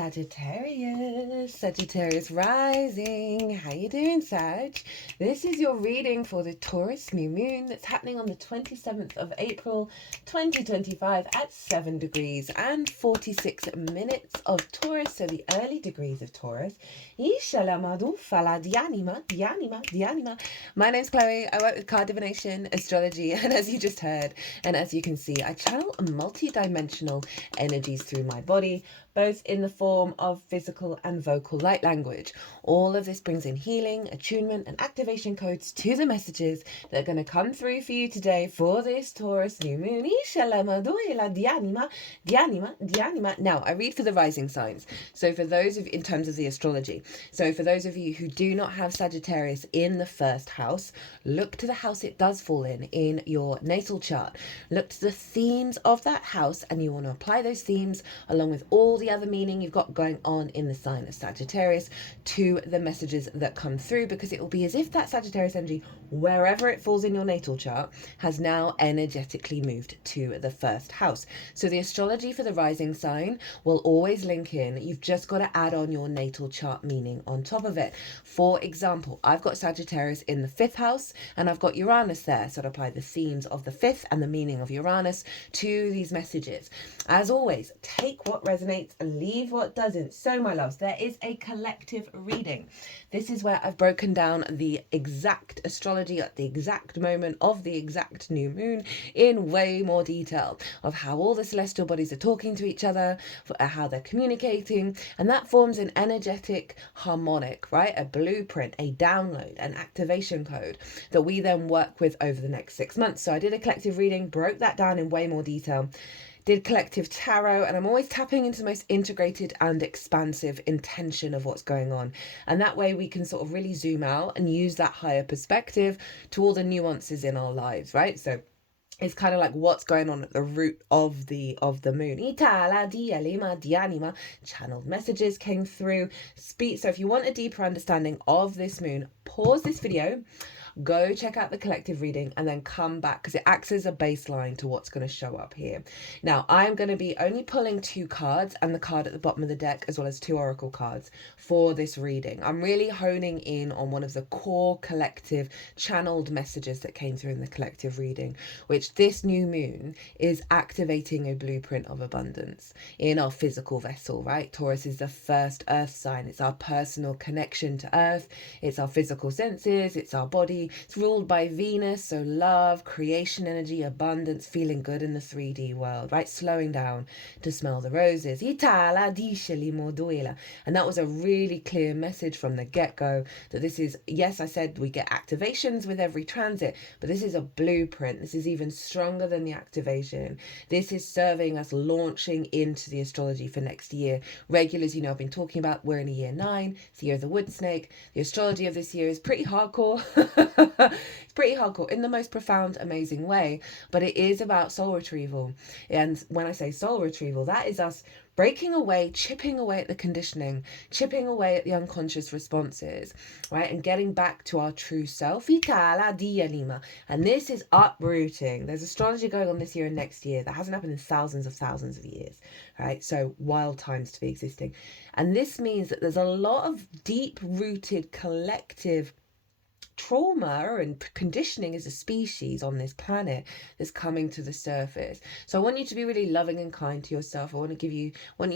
Sagittarius rising. How you doing, Sag? This is your reading for the Taurus new moon that's happening on the 27th of April 2025 at 7 degrees and 46 minutes of Taurus, so the early degrees of Taurus. My name's Chloe. I work with card divination, astrology, and as you just heard, and as you can see, I channel multi-dimensional energies through my body, both in the form of physical and vocal light language. All of this brings in healing, attunement, and activation codes to the messages that are going to come through for you today for this Taurus new moon. Now, I read for the rising signs. So for those of, in terms of the astrology, so for those of you who do not have Sagittarius in the first house, look to the house it does fall in your natal chart. Look to the themes of that house, and you want to apply those themes along with all the other meaning you've got going on in the sign of Sagittarius to the messages that come through, because it will be as if that Sagittarius energy, wherever it falls in your natal chart, has now energetically moved to the first house. So the astrology for the rising sign will always link in. You've just got to add on your natal chart meaning on top of it. For example, I've got Sagittarius in the 5th house and I've got Uranus there, so I'd apply the themes of the 5th and the meaning of Uranus to these messages. As always, take what resonates and leave what doesn't. So my loves, there is a collective reading. This is where I've broken down the exact astrology at the exact moment of the exact new moon in way more detail of how all the celestial bodies are talking to each other, how they're communicating, and that forms an energetic harmonic, right? A blueprint, a download, an activation code that we then work with over the next 6 months. So I did a collective reading, broke that down in way more detail, did collective tarot, and I'm always tapping into the most integrated and expansive intention of what's going on. And that way we can sort of really zoom out and use that higher perspective to all the nuances in our lives, right? So it's kind of like what's going on at the root of the moon. Channeled messages came through. So if you want a deeper understanding of this moon, pause this video, go check out the collective reading, and then come back, because it acts as a baseline to what's going to show up here. Now, I'm going to be only pulling 2 cards and the card at the bottom of the deck, as well as 2 oracle cards for this reading. I'm really honing in on one of the core collective channeled messages that came through in the collective reading, which this new moon is activating a blueprint of abundance in our physical vessel, right? Taurus is the first earth sign. It's our personal connection to earth. It's our physical senses. It's our body. It's ruled by Venus, so love, creation energy, abundance, feeling good in the 3D world, right? Slowing down to smell the roses. And that was a really clear message from the get-go that this is, yes, I said we get activations with every transit, but this is a blueprint. This is even stronger than the activation. This is serving us launching into the astrology for next year. Regulars, you know, I've been talking about, we're in a year 9, it's the year of the wood snake. The astrology of this year is pretty hardcore. It's pretty hardcore in the most profound, amazing way, but it is about soul retrieval. And when I say soul retrieval, that is us breaking away, chipping away at the conditioning, chipping away at the unconscious responses, right? And getting back to our true self. And this is uprooting. There's astrology going on this year and next year that hasn't happened in thousands of years, right? So wild times to be existing. And this means that there's a lot of deep-rooted collective trauma and conditioning as a species on this planet that's coming to the surface. So I want you to be really loving and kind to yourself. I want you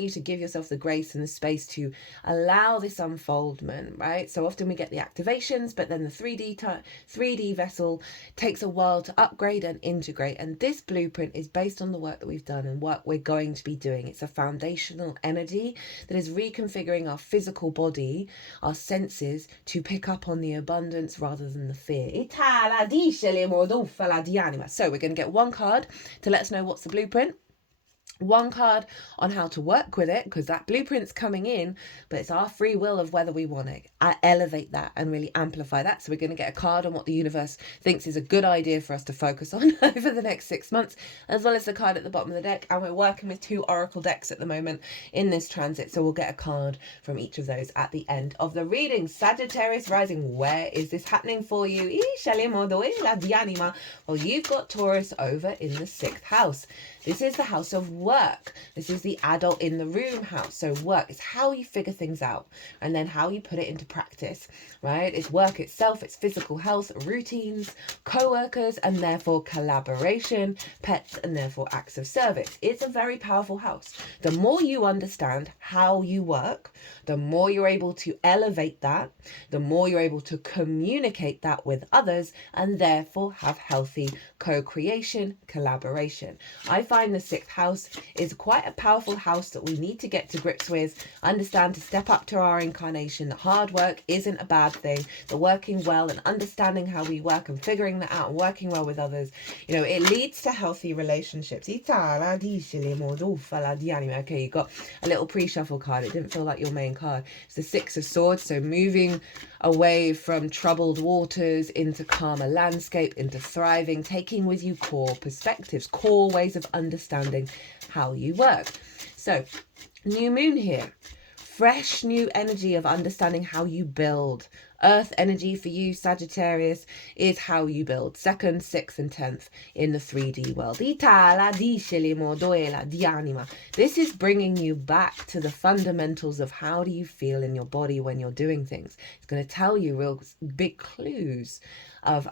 to give yourself the grace and the space to allow this unfoldment, right? So often we get the activations, but then the 3D vessel takes a while to upgrade and integrate. And this blueprint is based on the work that we've done and what we're going to be doing. It's a foundational energy that is reconfiguring our physical body, our senses, to pick up on the abundance rather than the fear. So we're going to get 1 card to let us know what's the blueprint. 1 card on how to work with it, because that blueprint's coming in, but it's our free will of whether we want to elevate that and really amplify that. So we're going to get a card on what the universe thinks is a good idea for us to focus on over the next 6 months, as well as the card at the bottom of the deck. And we're working with 2 oracle decks at the moment in this transit, so we'll get a card from each of those at the end of the reading. Sagittarius rising, where is this happening for you? Well, you've got Taurus over in the 6th house. This is the house of work. This is the adult in the room house. So work is how you figure things out and then how you put it into practice, right? It's work itself, it's physical health, routines, co-workers, and therefore collaboration, pets, and therefore acts of service. It's a very powerful house. The more you understand how you work, the more you're able to elevate that, the more you're able to communicate that with others, and therefore have healthy co-creation, collaboration. I find the 6th house is quite a powerful house that we need to get to grips with, understand to step up to our incarnation, that hard work isn't a bad thing, that working well and understanding how we work and figuring that out and working well with others, you know, it leads to healthy relationships. Okay, you got a little pre-shuffle card. It didn't feel like your main card. It's the 6 of Swords, so moving away from troubled waters into calmer landscape, into thriving, taking with you core perspectives, core ways of understanding how you work. So, new moon here. Fresh new energy of understanding how you build. Earth energy for you, Sagittarius, is how you build. 2nd, 6th, and 10th in the 3D world. This is bringing you back to the fundamentals of how do you feel in your body when you're doing things. It's going to tell you real big clues of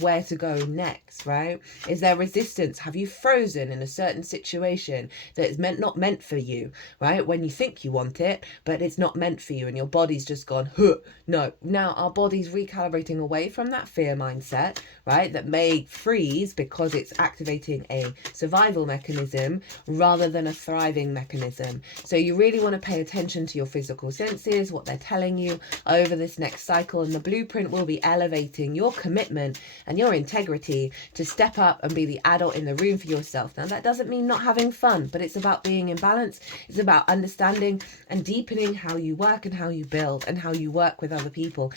where to go next, right? Is there resistance? Have you frozen in a certain situation that is not meant for you, right? When you think you want it, but it's not meant for you and your body's just gone, huh, no. Now our body's recalibrating away from that fear mindset, right? That may freeze because it's activating a survival mechanism rather than a thriving mechanism. So you really want to pay attention to your physical senses, what they're telling you over this next cycle, and the blueprint will be elevating your commitment and your integrity to step up and be the adult in the room for yourself. Now that doesn't mean not having fun, but it's about being in balance. It's about understanding and deepening how you work and how you build and how you work with other people. Now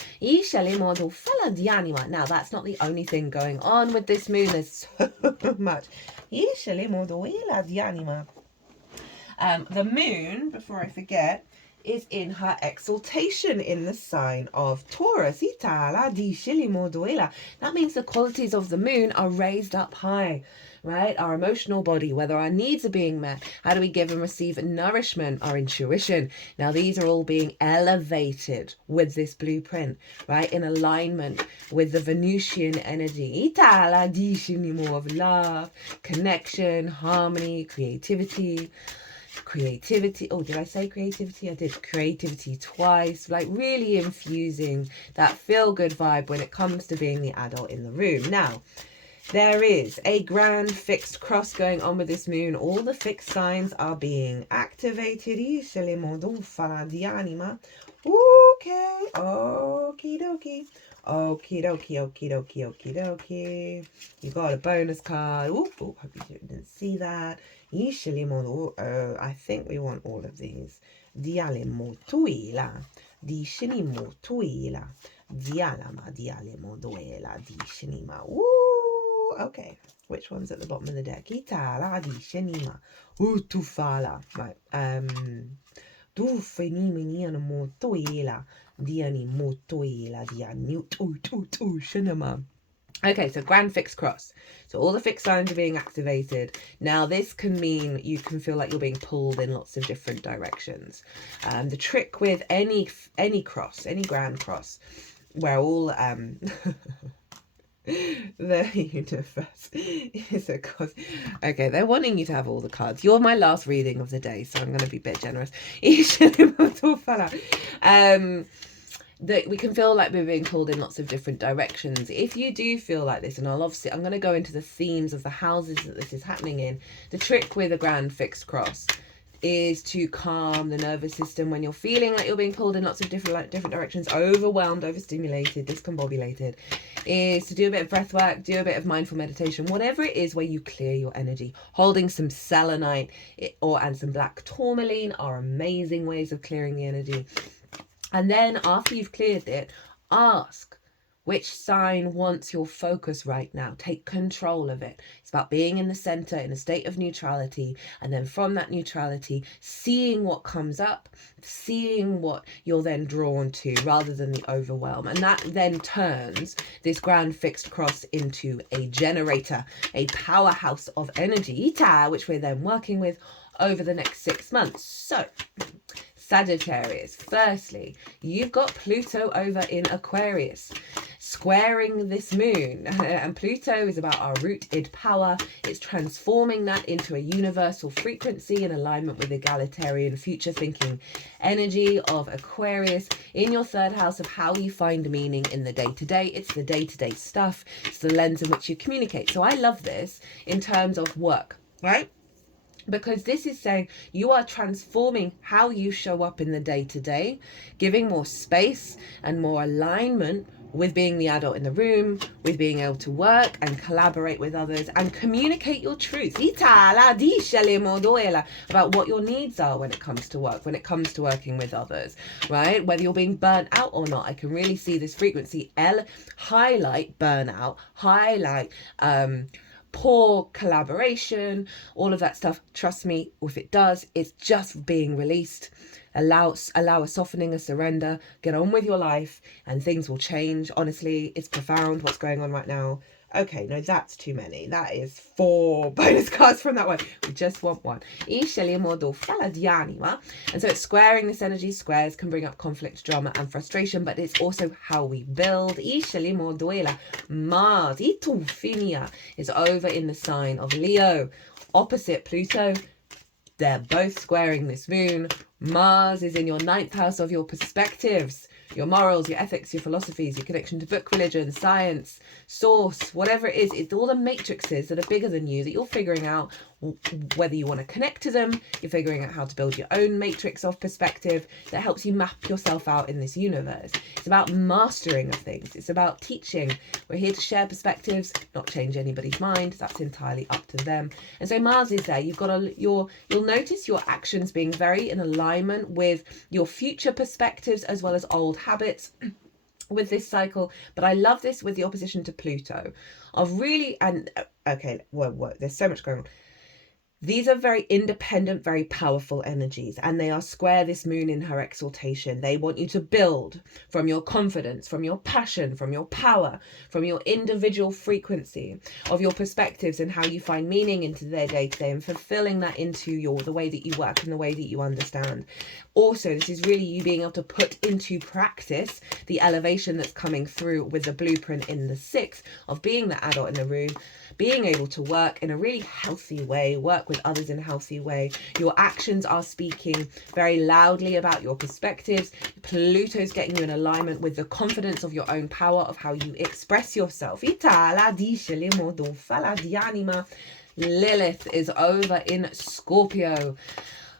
that's not the only thing going on with this moon. There's so much. The moon, before I forget, is in her exaltation in the sign of Taurus. That means the qualities of the moon are raised up high, right? Our emotional body, whether our needs are being met, how do we give and receive nourishment, our intuition. Now these are all being elevated with this blueprint, right? In alignment with the Venusian energy. Of love, connection, harmony, creativity. Oh, did I say creativity? I did creativity twice. Like really infusing that feel-good vibe when it comes to being the adult in the room. Now, there is a grand fixed cross going on with this moon. All the fixed signs are being activated. Okay, okie dokie. Okie dokie, okie dokie, okie dokie. You got a bonus card. Hope you didn't see that. I think we want all of these. Diale motuila. Dishini motuila. Dialama diale moduela. Dishinima. Ooh, okay. Which one's at the bottom of the deck? Itala dishinima. Utufala. Right. Dufeniminiana motuila. Diani motuila. Diani shinima. Okay, so grand fixed cross. So all the fixed signs are being activated. Now this can mean you can feel like you're being pulled in lots of different directions. The trick with any cross, any grand cross, where all the universe is a cause. Okay, they're wanting you to have all the cards. You're my last reading of the day, so I'm going to be a bit generous. That we can feel like we're being pulled in lots of different directions. If you do feel like this, and I'm going to go into the themes of the houses that this is happening in. The trick with a grand fixed cross is to calm the nervous system when you're feeling like you're being pulled in lots of different directions, overwhelmed, overstimulated, discombobulated, is to do a bit of breath work, do a bit of mindful meditation, whatever it is where you clear your energy. Holding some selenite and some black tourmaline are amazing ways of clearing the energy. And then after you've cleared it, ask, Which sign wants your focus right now? Take control of it. It's about being in the center, in a state of neutrality, and then from that neutrality, seeing what comes up, seeing what you're then drawn to, rather than the overwhelm. And that then turns this grand fixed cross into a generator, a powerhouse of energy, Ita, which we're then working with over the next 6 months. So, Sagittarius, firstly, you've got Pluto over in Aquarius, squaring this moon. And Pluto is about our rooted power. It's transforming that into a universal frequency in alignment with egalitarian future thinking energy of Aquarius in your third house of how you find meaning in the day-to-day. It's the day-to-day stuff. It's the lens in which you communicate. So I love this in terms of work, right? Because this is saying you are transforming how you show up in the day-to-day, giving more space and more alignment with being the adult in the room, with being able to work and collaborate with others and communicate your truth about what your needs are when it comes to work, when it comes to working with others, right? Whether you're being burnt out or not, I can really see this frequency highlight burnout, highlight poor collaboration, all of that stuff. Trust me, if it does, it's just being released. Allow a softening, a surrender, get on with your life and things will change. Honestly, it's profound what's going on right now. Okay, no, that's too many. That is 4 bonus cards from that one. We just want one. And so it's squaring this energy. Squares can bring up conflict, drama, and frustration, but it's also how we build. Mars is over in the sign of Leo, opposite Pluto. They're both squaring this moon. Mars is in your 9th house of your perspectives, your morals, your ethics, your philosophies, your connection to book, religion, science, source, whatever it is. It's all the matrices that are bigger than you that you're figuring out whether you want to connect to them. You're figuring out how to build your own matrix of perspective that helps you map yourself out in this universe. It's about mastering of things. It's about teaching. We're here to share perspectives, not change anybody's mind. That's entirely up to them. And so Mars is there. You've got you'll notice your actions being very in alignment with your future perspectives as well as old habits with this cycle. But I love this with the opposition to Pluto of really, and okay, whoa, there's so much going on. These are very independent, very powerful energies, and they are square this moon in her exaltation. They want you to build from your confidence, from your passion, from your power, from your individual frequency of your perspectives and how you find meaning into their day-to-day and fulfilling that into the way that you work and the way that you understand. Also, this is really you being able to put into practice the elevation that's coming through with the blueprint in the 6th of being the adult in the room, being able to work in a really healthy way, work with others in a healthy way. Your actions are speaking very loudly about your perspectives. Pluto's getting you in alignment with the confidence of your own power, of how you express yourself. Lilith is over in Scorpio.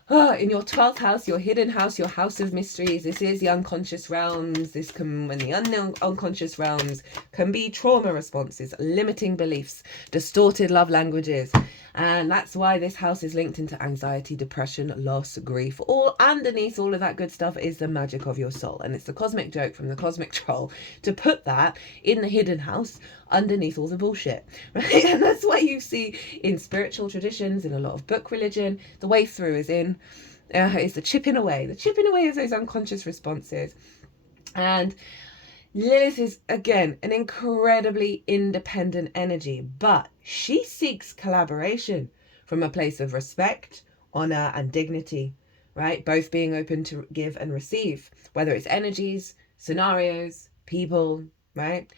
In your 12th house, your hidden house, your house of mysteries. This is the unconscious realms. This can, when the unconscious realms can be trauma responses, limiting beliefs, distorted love languages. And that's why this house is linked into anxiety, depression, loss, grief. All underneath all of that good stuff is the magic of your soul. And it's the cosmic joke from the cosmic troll to put that in the hidden house underneath all the bullshit, right? And that's why you see in spiritual traditions, in a lot of book religion, the way through is the chipping away of those unconscious responses. And Lilith is, again, an incredibly independent energy, but she seeks collaboration from a place of respect, honor, and dignity, right? Both being open to give and receive, whether it's energies, scenarios, people, right?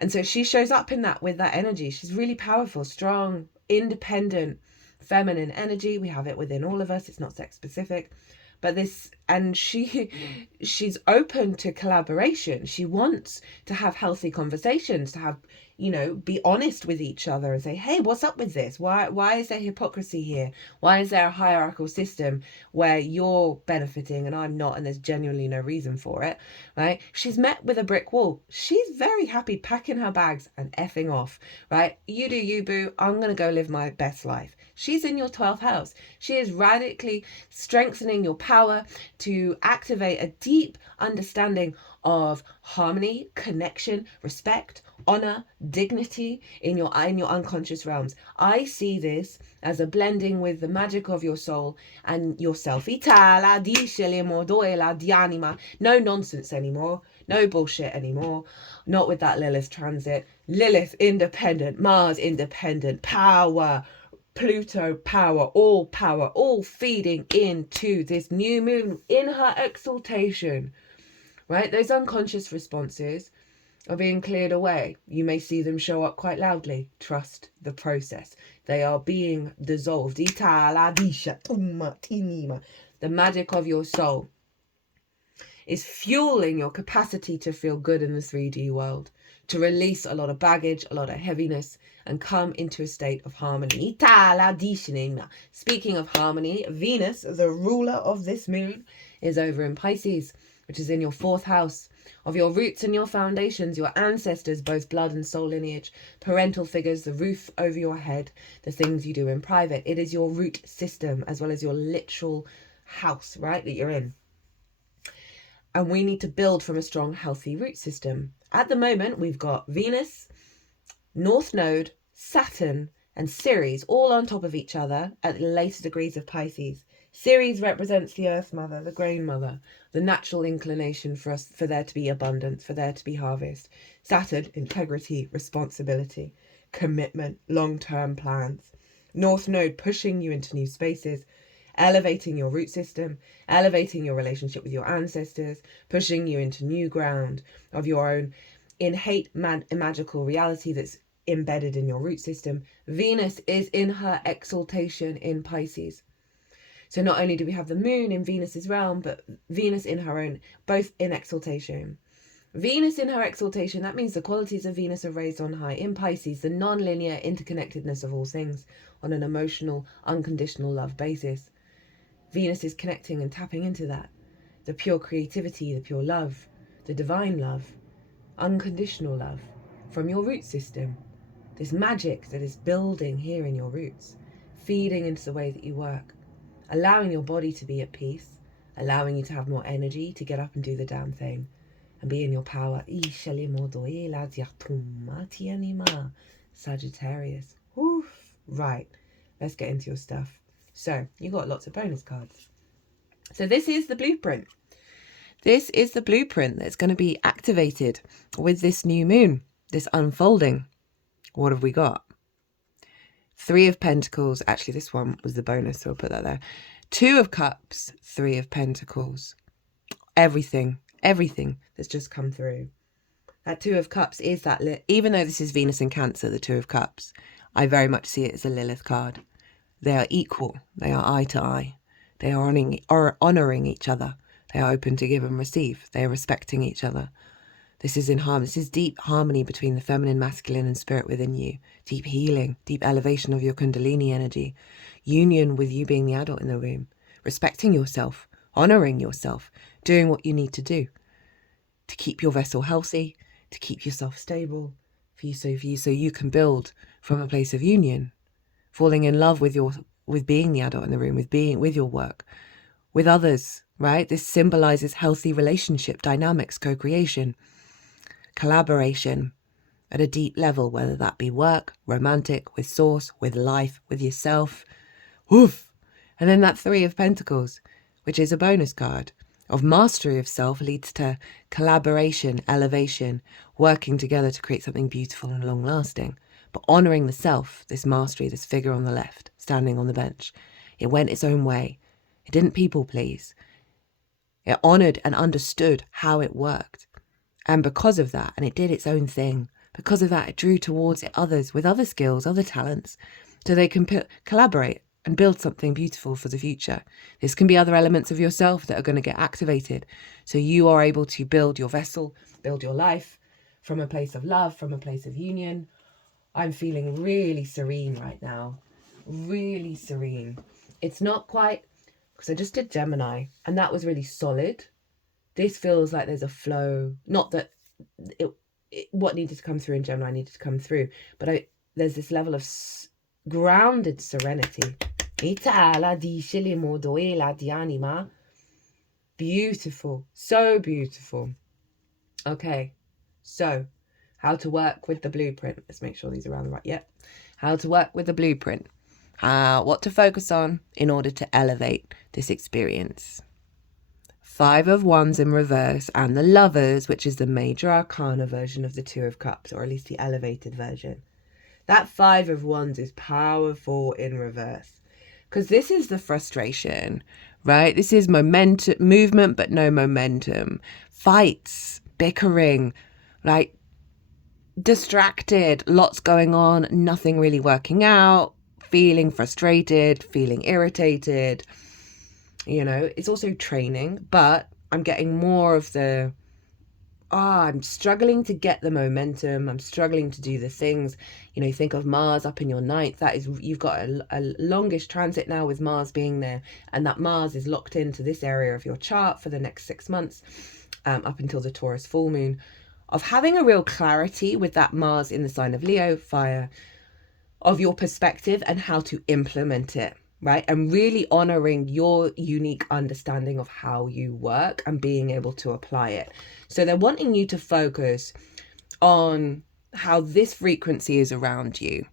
And so she shows up in that with that energy. She's really powerful, strong, independent, feminine energy. We have it within all of us. It's not sex specific. But this, and she's open to collaboration. She wants to have healthy conversations, to have, be honest with each other and say, hey, what's up with this? Why is there hypocrisy here? Why is there a hierarchical system where you're benefiting and I'm not, and there's genuinely no reason for it, right? She's met with a brick wall. She's very happy packing her bags and effing off, right? You do you, boo. I'm going to go live my best life. She's in your 12th house. She is radically strengthening your power to activate a deep understanding of harmony, connection, respect, honor, dignity in your unconscious realms. I see this as a blending with the magic of your soul and yourself. No nonsense anymore. No bullshit anymore. Not with that Lilith transit. Lilith independent, Mars independent, power, Pluto power, all feeding into this new moon in her exaltation. Right? Those unconscious responses are being cleared away. You may see them show up quite loudly. Trust the process. They are being dissolved. The magic of your soul is fueling your capacity to feel good in the 3D world, to release a lot of baggage, a lot of heaviness, and come into a state of harmony. Speaking of harmony, Venus, the ruler of this moon, is over in Pisces, which is in your 4th house, of your roots and your foundations, your ancestors, both blood and soul lineage, parental figures, the roof over your head, the things you do in private. It is your root system as well as your literal house, right, that you're in. And we need to build from a strong, healthy root system. At the moment, we've got Venus, North Node, Saturn, and Ceres all on top of each other at the later degrees of Pisces. Ceres represents the Earth Mother, the Grain Mother, the natural inclination for us, for there to be abundance, for there to be harvest. Saturn, integrity, responsibility, commitment, long-term plans. North Node pushing you into new spaces, elevating your root system, elevating your relationship with your ancestors, pushing you into new ground of your own innate magical reality that's embedded in your root system. Venus is in her exaltation in Pisces. So not only do we have the moon in Venus's realm, but Venus in her own, both in exaltation. Venus in her exaltation, that means the qualities of Venus are raised on high. In Pisces, the non-linear interconnectedness of all things on an emotional, unconditional love basis. Venus is connecting and tapping into that. The pure creativity, the pure love, the divine love, unconditional love from your root system. This magic that is building here in your roots, feeding into the way that you work, allowing your body to be at peace, allowing you to have more energy to get up and do the damn thing and be in your power. Sagittarius. Oof. Right, let's get into your stuff. So, you got lots of bonus cards. So this is the blueprint. This is the blueprint that's going to be activated with this new moon, this unfolding. What have we got? 3 of Pentacles. Actually, this one was the bonus, so I'll put that there. 2 of Cups, 3 of Pentacles. Everything that's just come through. That 2 of Cups is that, even though this is Venus in Cancer, the 2 of Cups, I very much see it as a Lilith card. They are equal. They are eye to eye. They are honoring each other. They are open to give and receive. They are respecting each other. This is in harmony. This is deep harmony between the feminine, masculine, and spirit within you. Deep healing, deep elevation of your Kundalini energy. Union with you being the adult in the room. Respecting yourself, honoring yourself, doing what you need to do to keep your vessel healthy, to keep yourself stable, so you can build from a place of union. Falling in love with being the adult in the room, with your work, with others, right? This symbolizes healthy relationship dynamics, co-creation, collaboration at a deep level, whether that be work, romantic, with source, with life, with yourself. Woof! And then that 3 of Pentacles, which is a bonus card of mastery of self, leads to collaboration, elevation, working together to create something beautiful and long lasting. But honouring the self, this mastery, this figure on the left, standing on the bench. It went its own way. It didn't people please. It honoured and understood how it worked. And because of that, and it did its own thing, because of that, it drew towards it others with other skills, other talents, so they can collaborate and build something beautiful for the future. This can be other elements of yourself that are going to get activated. So you are able to build your vessel, build your life from a place of love, from a place of union. I'm feeling really serene right now. Really serene. It's not quite, because I just did Gemini, and that was really solid. This feels like there's a flow. Not that what needed to come through in Gemini needed to come through, but there's this level of grounded serenity. Beautiful, so beautiful. Okay, so how to work with the blueprint. Let's make sure these are around the right. Yep. How to work with the blueprint. What to focus on in order to elevate this experience. 5 of Wands in reverse and the Lovers, which is the major arcana version of the 2 of Cups, or at least the elevated version. That 5 of Wands is powerful in reverse because this is the frustration, right? This is movement, but no momentum. Fights, bickering, like distracted, lots going on, nothing really working out, feeling frustrated, feeling irritated. You know, it's also training, but I'm getting more of the, I'm struggling to get the momentum. I'm struggling to do the things. You know, think of Mars up in your ninth. That is, you've got a longish transit now with Mars being there. And that Mars is locked into this area of your chart for the next 6 months, up until the Taurus full moon, of having a real clarity with that Mars in the sign of Leo, fire, of your perspective and how to implement it. Right? And really honoring your unique understanding of how you work and being able to apply it. So they're wanting you to focus on how this frequency is around you.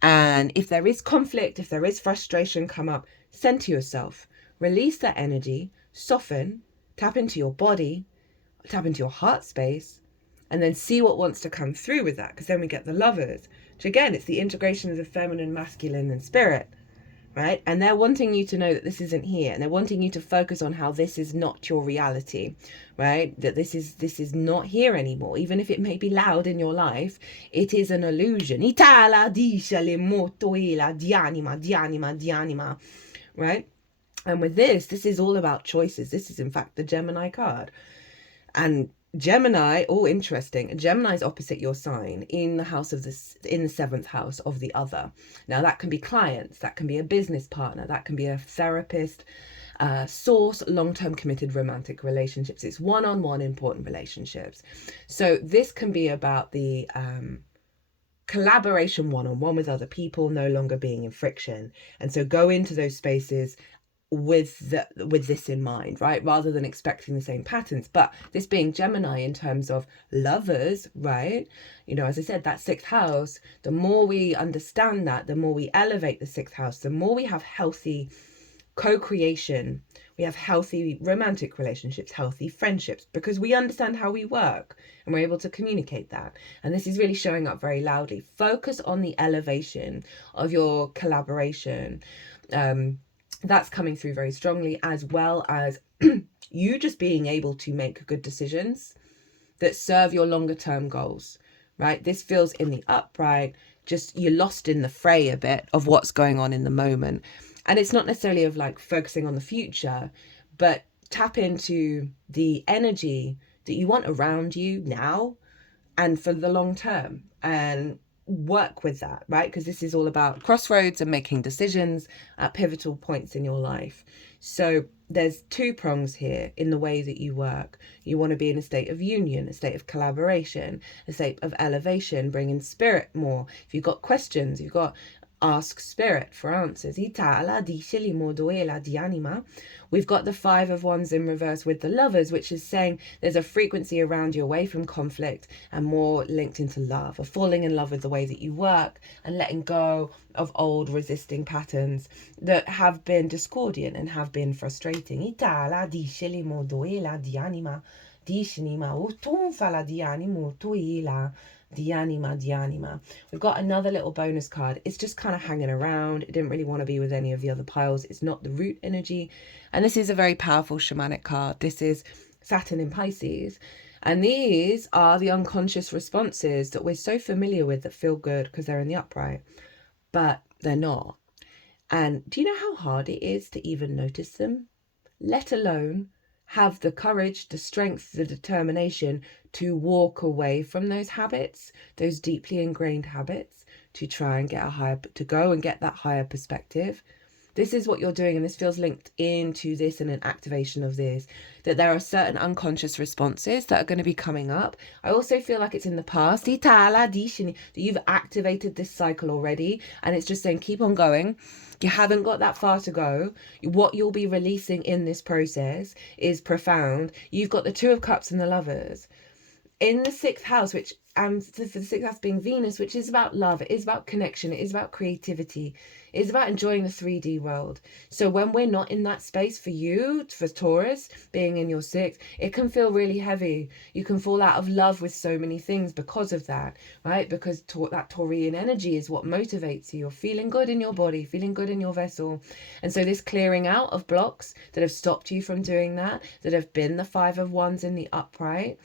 And if there is conflict, if there is frustration come up, center yourself, release that energy, soften, tap into your body, tap into your heart space, and then see what wants to come through with that. Because then we get the Lovers, which again, it's the integration of the feminine, masculine, and spirit. Right? And they're wanting you to know that this isn't here, and they're wanting you to focus on how this is not your reality, right? That this is not here anymore. Even if it may be loud in your life, it is an illusion. Right? And with this is all about choices. This is in fact the Gemini card. And Gemini, interesting. Gemini is opposite your sign in the house of this, in the 7th house of the other. Now that can be clients, that can be a business partner, that can be a therapist, source, long-term committed romantic relationships. It's one-on-one important relationships. So this can be about the collaboration one-on-one with other people, no longer being in friction. And so go into those spaces with this in mind, right? Rather than expecting the same patterns. But this being Gemini in terms of Lovers, right? You know, as I said, that 6th house, the more we understand that, the more we elevate the 6th house, the more we have healthy co-creation, we have healthy romantic relationships, healthy friendships, because we understand how we work and we're able to communicate that. And this is really showing up very loudly. Focus on the elevation of your collaboration. That's coming through very strongly, as well as you just being able to make good decisions that serve your longer term goals, right? This feels in the upright, just you're lost in the fray a bit of what's going on in the moment. And it's not necessarily of like focusing on the future, but tap into the energy that you want around you now and for the long term, and work with that, right? Because this is all about crossroads and making decisions at pivotal points in your life. So there's 2 prongs here in the way that you work. You want to be in a state of union, a state of collaboration, a state of elevation, bring in spirit more. If you've got questions, you've got ask spirit for answers. We've got the 5 of Wands in reverse with the Lovers, which is saying there's a frequency around you away from conflict and more linked into love, or falling in love with the way that you work and letting go of old resisting patterns that have been discordant and have been frustrating. Dianima. We've got another little bonus card. It's just kind of hanging around. It didn't really want to be with any of the other piles. It's not the root energy. And this is a very powerful shamanic card. This is Saturn in Pisces. And these are the unconscious responses that we're so familiar with that feel good because they're in the upright, but they're not. And do you know how hard it is to even notice them? Let alone have the courage, the strength, the determination to walk away from those habits, those deeply ingrained habits, to try and get to go and get that higher perspective. This is what you're doing, and this feels linked into this and an activation of this, that there are certain unconscious responses that are going to be coming up. I also feel like it's in the past, that you've activated this cycle already, and it's just saying keep on going. You haven't got that far to go. What you'll be releasing in this process is profound. You've got the Two of Cups and the Lovers. In the 6th house, which for the 6th house being Venus, which is about love, it is about connection, it is about creativity, it is about enjoying the 3D world. So when we're not in that space for you, for Taurus, being in your 6th, it can feel really heavy. You can fall out of love with so many things because of that, right? Because that Taurian energy is what motivates you. You're feeling good in your body, feeling good in your vessel. And so this clearing out of blocks that have stopped you from doing that have been the 5 of Wands in the upright,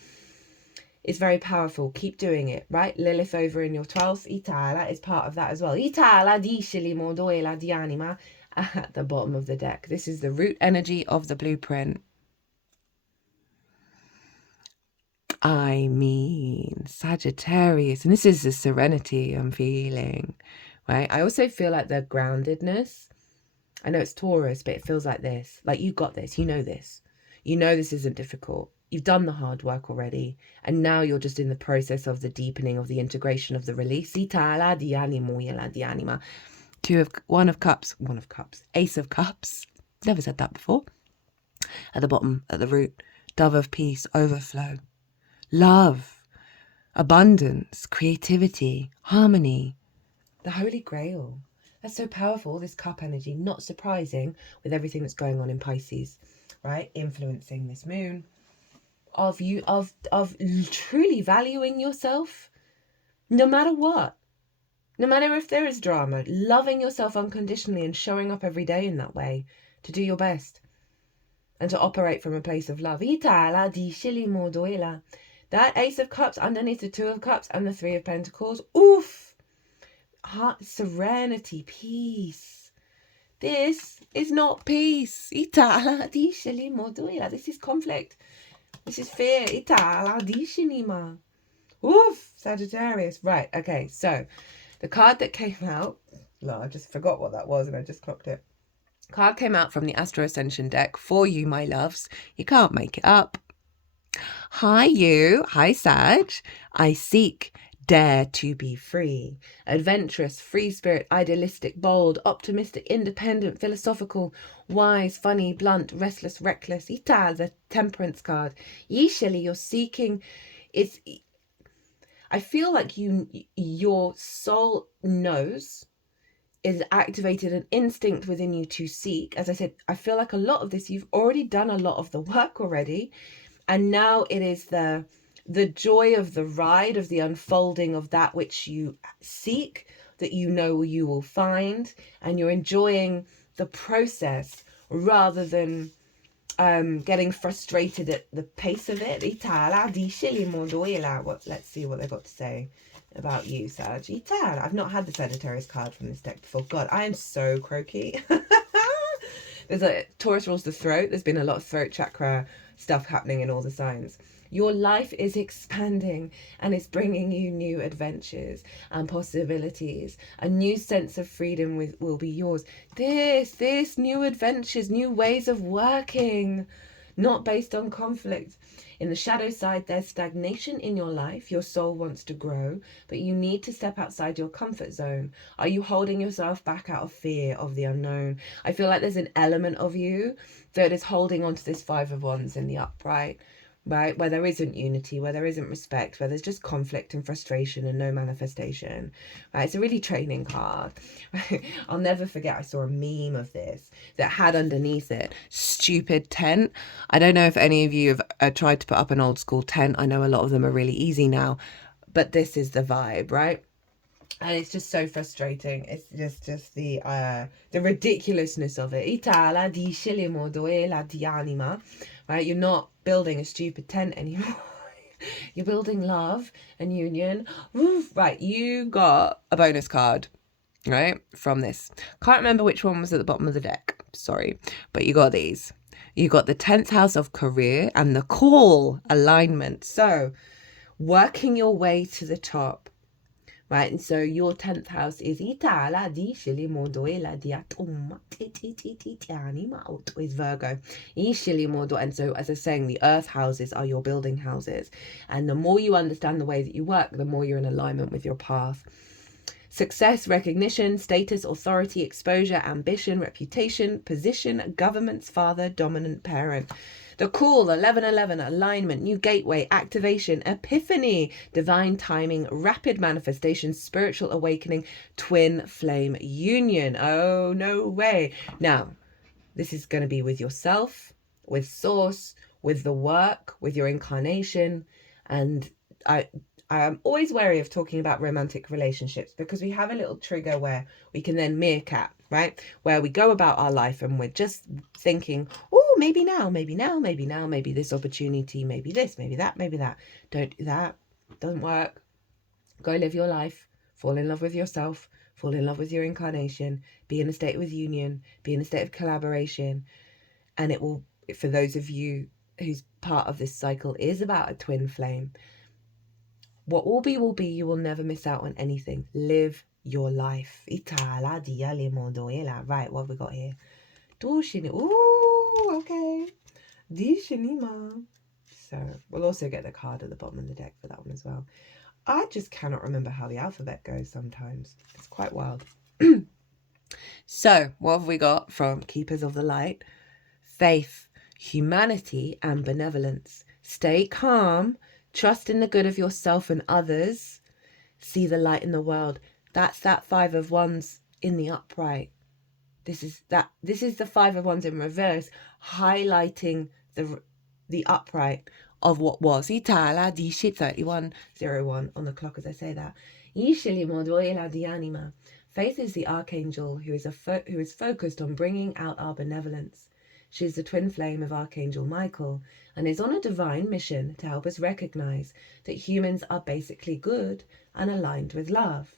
is very powerful. Keep doing it, right? Lilith over in your 12th, Itala, is part of that as well. Itala discili modoela di anima at the bottom of the deck. This is the root energy of the blueprint. I mean, Sagittarius, and this is the serenity I'm feeling, right? I also feel like the groundedness. I know it's Taurus, but it feels like this. Like you got this, you know this. You know this isn't difficult. You've done the hard work already, and now you're just in the process of the deepening of the integration of the release. One of Cups, Ace of Cups. Never said that before. At the bottom, at the root, Dove of Peace, overflow, love, abundance, creativity, harmony, the Holy Grail. That's so powerful, this cup energy. Not surprising with everything that's going on in Pisces, right? Influencing this moon. Of truly valuing yourself, no matter what. No matter if there is drama, loving yourself unconditionally and showing up every day in that way to do your best and to operate from a place of love. That Ace of Cups underneath the 2 of Cups and the 3 of Pentacles. Oof! Heart, serenity, peace. This is not peace. This is conflict. This is fear. Oof, Sagittarius. Right, okay, so the card that came out, no, I just forgot what that was and I just clocked it. Card came out from the Astro Ascension deck for you, my loves. You can't make it up. Hi, you. Hi, Sag. I seek, dare to be free. Adventurous, free spirit, idealistic, bold, optimistic, independent, philosophical, wise, funny, blunt, restless, reckless. Ita, the Temperance card. Usually you're seeking, I feel like your soul knows, is activated an instinct within you to seek. As I said, I feel like a lot of this, you've already done a lot of the work already. And now it is the joy of the ride, of the unfolding of that which you seek, that you know you will find, and you're enjoying the process rather than getting frustrated at the pace of it. Let's see what they've got to say about you, Sag. I've not had the Sagittarius card from this deck before. God, I am so croaky. There's a Taurus rules the throat. There's been a lot of throat chakra stuff happening in all the signs. Your life is expanding and it's bringing you new adventures and possibilities. A new sense of freedom will be yours. This new adventures, new ways of working, not based on conflict. In the shadow side, there's stagnation in your life. Your soul wants to grow, but you need to step outside your comfort zone. Are you holding yourself back out of fear of the unknown? I feel like there's an element of you that is holding on to this 5 of Wands in the upright, right? Where there isn't unity, where there isn't respect, where there's just conflict and frustration and no manifestation, right? It's a really training card. I'll never forget, I saw a meme of this that had underneath it, stupid tent. I don't know if any of you have tried to put up an old school tent. I know a lot of them are really easy now, but this is the vibe, right? And it's just so frustrating. It's just the ridiculousness of it. Right? You're not building a stupid tent anymore. You're building love and union. Right, you got a bonus card, right, from this. Can't remember which one was at the bottom of the deck. Sorry. But you got these. You got the 10th house of career and the call alignment. So, working your way to the top. right? And so your 10th house is Itala di Shilimodoela diatoma is Virgo. Ishilimodo. And so, as I was saying, the earth houses are your building houses. And the more you understand the way that you work, the more you're in alignment with your path. Success, recognition, status, authority, exposure, ambition, reputation, position, government's father, dominant parent. The cool, 1111, alignment, new gateway, activation, epiphany, divine timing, rapid manifestation, spiritual awakening, twin flame union. Oh, no way. Now, this is going to be with yourself, with source, with the work, with your incarnation. And I'm always wary of talking about romantic relationships because we have a little trigger where we can then meerkat, right? Where we go about our life and we're just thinking, oh, maybe now, maybe this opportunity, maybe this, maybe that, maybe that. Don't do that. Doesn't work. Go live your life. Fall in love with yourself. Fall in love with your incarnation. Be in a state of union. Be in a state of collaboration. And it will, for those of you whose part of this cycle is about a twin flame, what will be, will be. You will never miss out on anything. Live your life. Right, what have we got here? Ooh, okay. So we'll also get the card at the bottom of the deck for that one as well. I just cannot remember how the alphabet goes sometimes. It's quite wild. So what have we got from Keepers of the Light? Faith, humanity, and benevolence. Stay calm. Trust in the good of yourself and others. See the light in the world. That's that 5 of Wands in the upright. This is the 5 of Wands in reverse, highlighting the upright of what was. Itala di 3101 on the clock as I say that. Faith is the archangel who is focused on bringing out our benevolence. She is the twin flame of Archangel Michael and is on a divine mission to help us recognize that humans are basically good and aligned with love.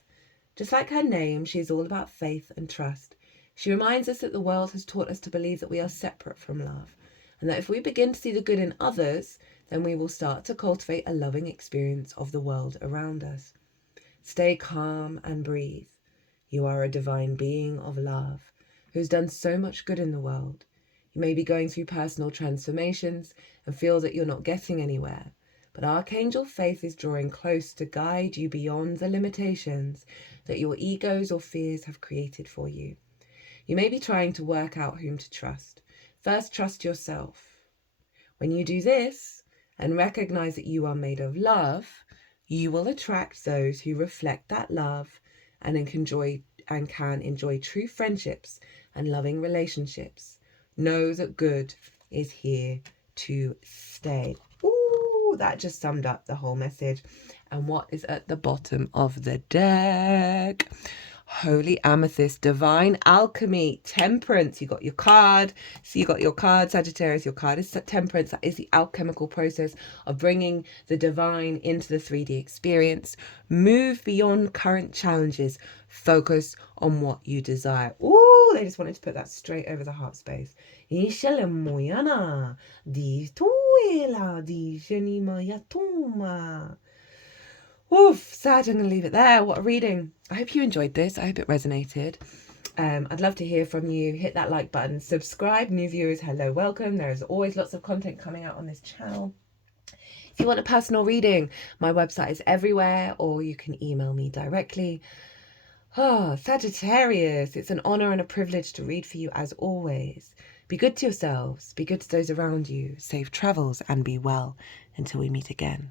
Just like her name, she is all about faith and trust. She reminds us that the world has taught us to believe that we are separate from love, and that if we begin to see the good in others, then we will start to cultivate a loving experience of the world around us. Stay calm and breathe. You are a divine being of love who's done so much good in the world. You may be going through personal transformations and feel that you're not getting anywhere, but Archangel Faith is drawing close to guide you beyond the limitations that your egos or fears have created for you. You may be trying to work out whom to trust. First, trust yourself. When you do this and recognize that you are made of love, you will attract those who reflect that love and can enjoy true friendships and loving relationships. Know that good is here to stay. Ooh, that just summed up the whole message. And what is at the bottom of the deck? Holy Amethyst, Divine Alchemy, Temperance. You got your card. So you got your card, Sagittarius. Your card is Temperance. That is the alchemical process of bringing the divine into the 3D experience. Move beyond current challenges. Focus on what you desire. Ooh, they just wanted to put that straight over the heart space. Oof, sad, I'm going to leave it there. What a reading. I hope you enjoyed this. I hope it resonated. I'd love to hear from you. Hit that like button. Subscribe. New viewers, hello, welcome. There's always lots of content coming out on this channel. If you want a personal reading, my website is everywhere, or you can email me directly. Oh, Sagittarius, it's an honor and a privilege to read for you as always. Be good to yourselves. Be good to those around you. Safe travels and be well until we meet again.